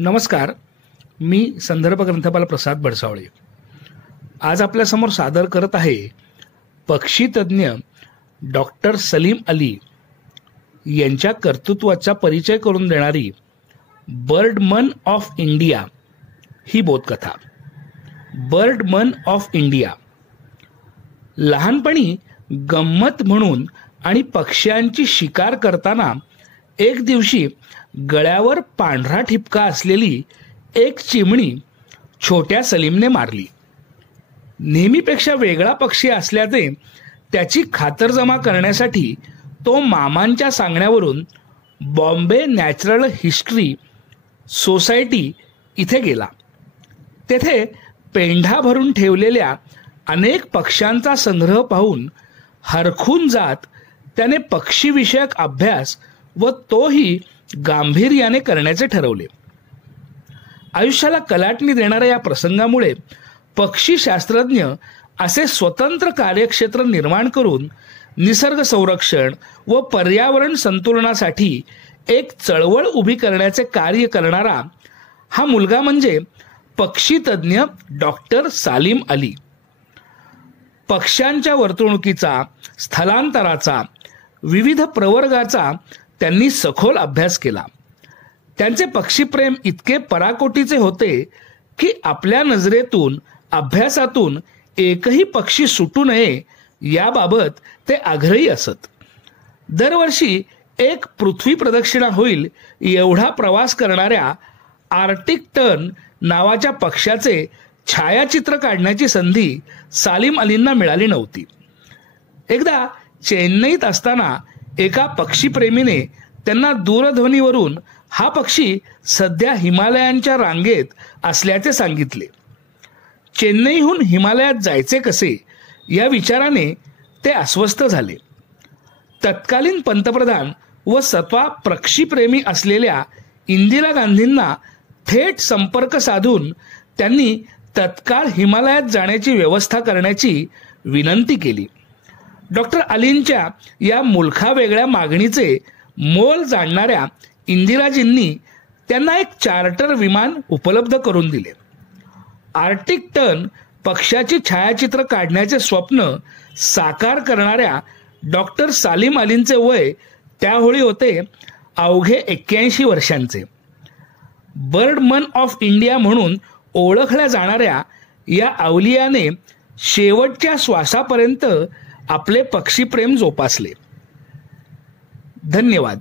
नमस्कार. मी संदर्भ ग्रंथपाल प्रसाद बडसावळे आज आपल्यासमोर सादर करत आहे पक्षीतज्ञ डॉक्टर सलीम अली यांच्या कर्तृत्वाचा परिचय करून देणारी बर्डमन ऑफ इंडिया ही बोधकथा. Birdman of India. लहानपणी गंमत म्हणून आणि पक्ष्यांची शिकार करताना एक दिवशी गळ्यावर पांढरा ठिपका असलेली एक चिमणी छोट्या सलीमने मारली. नेहमीपेक्षा वेगळा पक्षी असल्याचे त्याची खातरजमा करण्यासाठी तो मामांच्या सांगण्यावरून बॉम्बे नॅचरल हिस्ट्री सोसायटी इथे गेला. तेथे पेंढा भरून ठेवलेल्या अनेक पक्ष्यांचा संग्रह पाहून हरखून जात त्याने पक्षीविषयक अभ्यास व तोही गांभीर्याने करण्याचे ठरवले. आयुष्याला कलाटणी देणाऱ्या या प्रसंगामुळे पक्षीशास्त्रज्ञ असे स्वतंत्र कार्यक्षेत्र निर्माण करून निसर्ग संरक्षण व पर्यावरण संतुलनासाठी एक चळवळ उभी करण्याचे कार्य करणारा हा मुलगा म्हणजे पक्षीतज्ञ डॉक्टर सलीम अली. पक्ष्यांच्या वर्तणुकीचा, स्थलांतराचा, विविध प्रवर्गाचा त्यांनी सखोल अभ्यास केला. त्यांचे पक्षीप्रेम इतके पराकोटीचे होते की आपल्या नजरेतून, अभ्यासातून एकही पक्षी सुटू नये याबाबत ते आग्रही असत. दरवर्षी एक पृथ्वी प्रदक्षिणा होईल एवढा प्रवास करणाऱ्या आर्टिक टर्न नावाच्या पक्षाचे छायाचित्र काढण्याची संधी सलीम अलींना मिळाली नव्हती. एकदा चेन्नईत असताना एका पक्षीप्रेमीने त्यांना दूरध्वनीवरून हा पक्षी सध्या हिमालयांच्या रांगेत असल्याचे सांगितले. चेन्नईहून हिमालयात जायचे कसे या विचाराने ते अस्वस्थ झाले. तत्कालीन पंतप्रधान व स्वतः पक्षीप्रेमी असलेल्या इंदिरा गांधींना थेट संपर्क साधून त्यांनी तत्काळ हिमालयात जाण्याची व्यवस्था करण्याची विनंती केली. डॉक्टर अलींच्या या मुलखावेगळ्या मागणीचे मोल जाणणाऱ्या इंदिराजींनी त्यांना एक चार्टर विमान उपलब्ध करून दिले. आर्टिक टर्न पक्षाची छायाचित्र काढण्याचे स्वप्न साकार करणाऱ्या डॉक्टर सलीम अलींचे वय त्यावेळी होते अवघे 81 वर्षांचे. बर्डमन ऑफ इंडिया म्हणून ओळखल्या जाणाऱ्या या अवलियाने शेवटच्या श्वासापर्यंत आपले पक्षीप्रेम जोपासले. धन्यवाद.